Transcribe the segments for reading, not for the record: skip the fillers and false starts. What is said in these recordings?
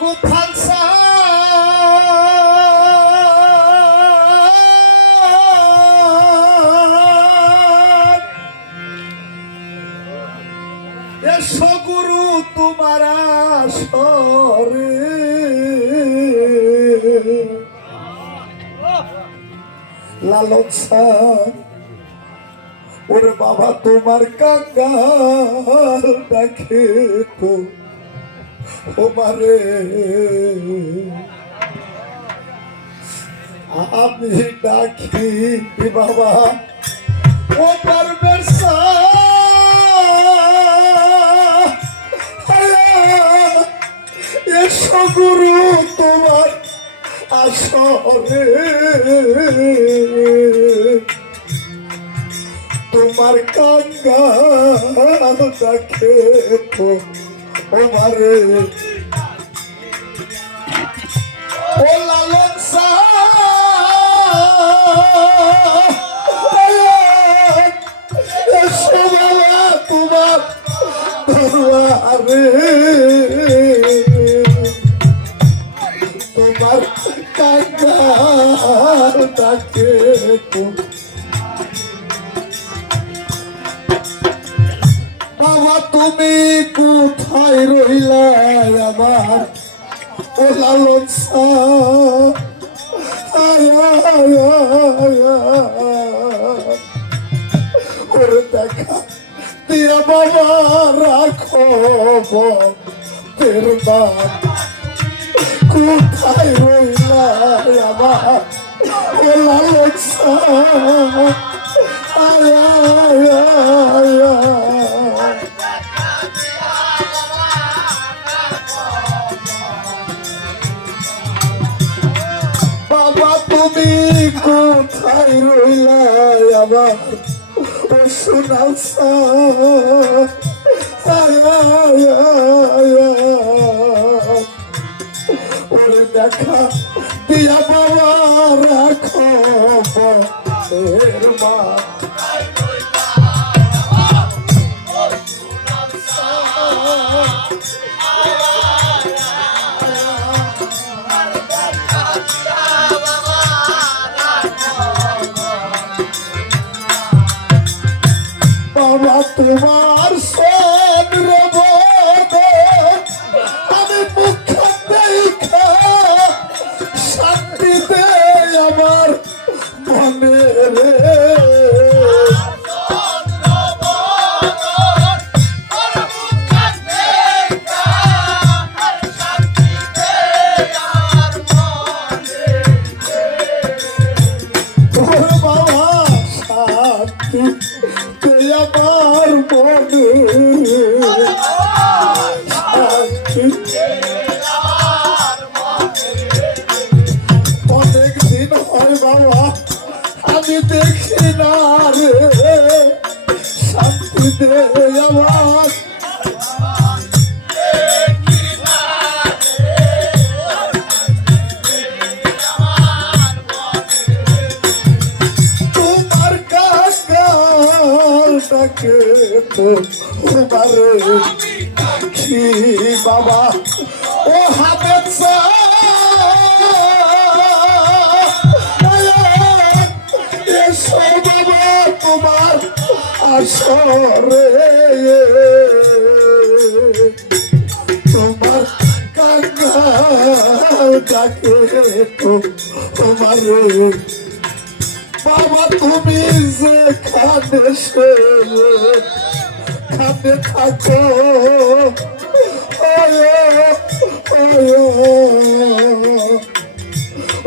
গো ফালসা এসো গুরু তোমার আসরে লালন সার ওরে বাবা তোমার কাঙ্গাল ডাকে তো তোমারে আমি ডাকি বাবা ও পারবের এসো গুরু তোমার আসরে তোমার কাঙ্গাল ডাকে তো তোমারে ও লালন এসো বাবা তোমার দুয়ারে তোমার কাঙ্গাল ডাকে তো বাবা তুমি কোথায় রইলা আমার ও লালন ওরে দেখা দিয়া বাবা রাখো তের বাপ কোথায় রইলা আমার ও লালন বাবা তুমি কোথায় রইলা আমার ও সোনাল ওরে দেখা দিয়া বাবা রাখো মা বাবা তোমার সন রব আমি মুখ দেখা শান্তিতে আমার মনে রে বাবা শান্তি আমার মনে অনেক দিন হয় বাবা আমি দেখি না রে শান্তি দে আমার ডাকে তো তোমারে কি বাবা ও হাতে এসো বাবা তোমার আসরে তোমার কাঙ্গাল ডাকে তো তোমারে বাবা তুমি যেখানে সেখানে থাকো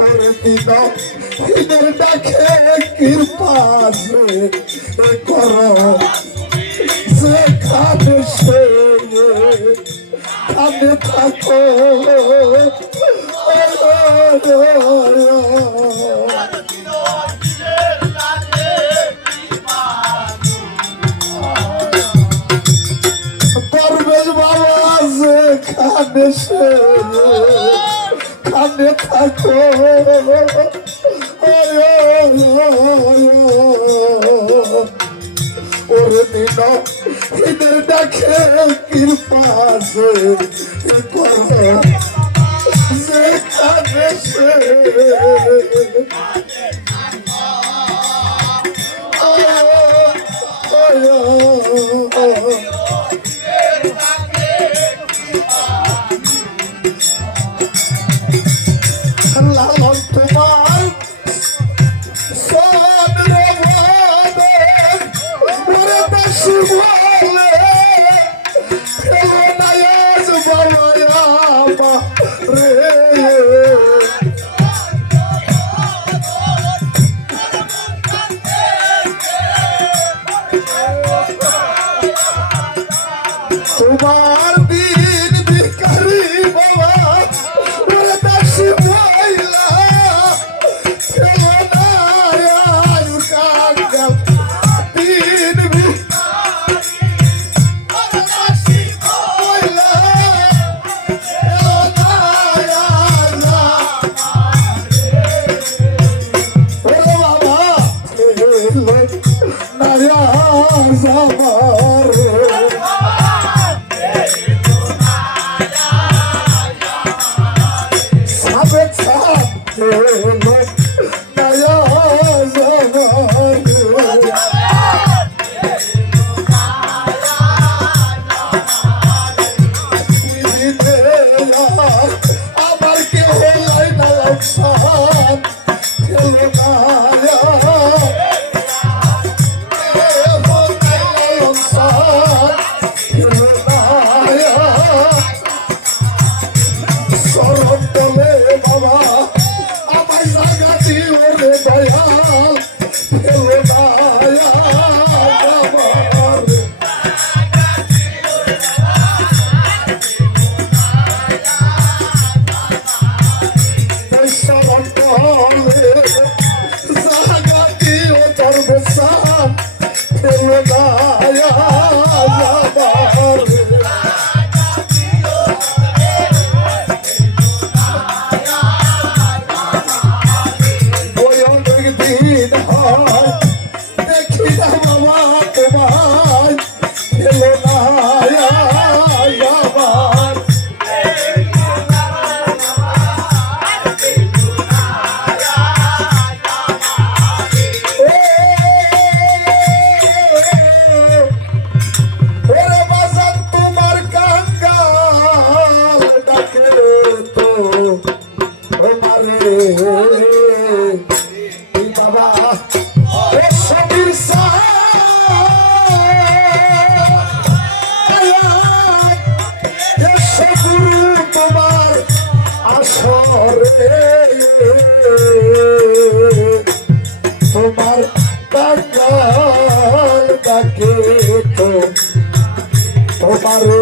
ওরে দিনের ডাকে কৃপাসে করো যেখানে সেখানে থাকো খানে থাকো ওরে দিন ঈদের ডাকে কৃপা করো শেষে লালন তোমার সামনে বাদে ওরে দাসী বলে ফেলো না আজ বাবা রে তোমার দিন ভিখারি বাবা ওরে দাসী মহিলা ফেলো না আজ কাঙ্গাল দিন ভিখারি ওরে দাসী মহিলা ফেলো না আজ ওরে বাবা ফেলো না আজ আমার আবার কেউ লাই না সব খেলো না শরণ বলে বাবা আমার জায়গা দিয়ে ওরে দয়া ফেলো না আমার শরণ বলে জায়গা দিয়ে ধরবে সাপ ফেলো না আমার দিন হয় দেখি না বাবা তোমার ফেলো না আমার ওরে বাজান তোমার কাঙ্গাল ডাকে তো তোমারে বাবা সবির গুরু তোমার আসরে তোমার কাঙ্গাল ডাকে তো তোমারে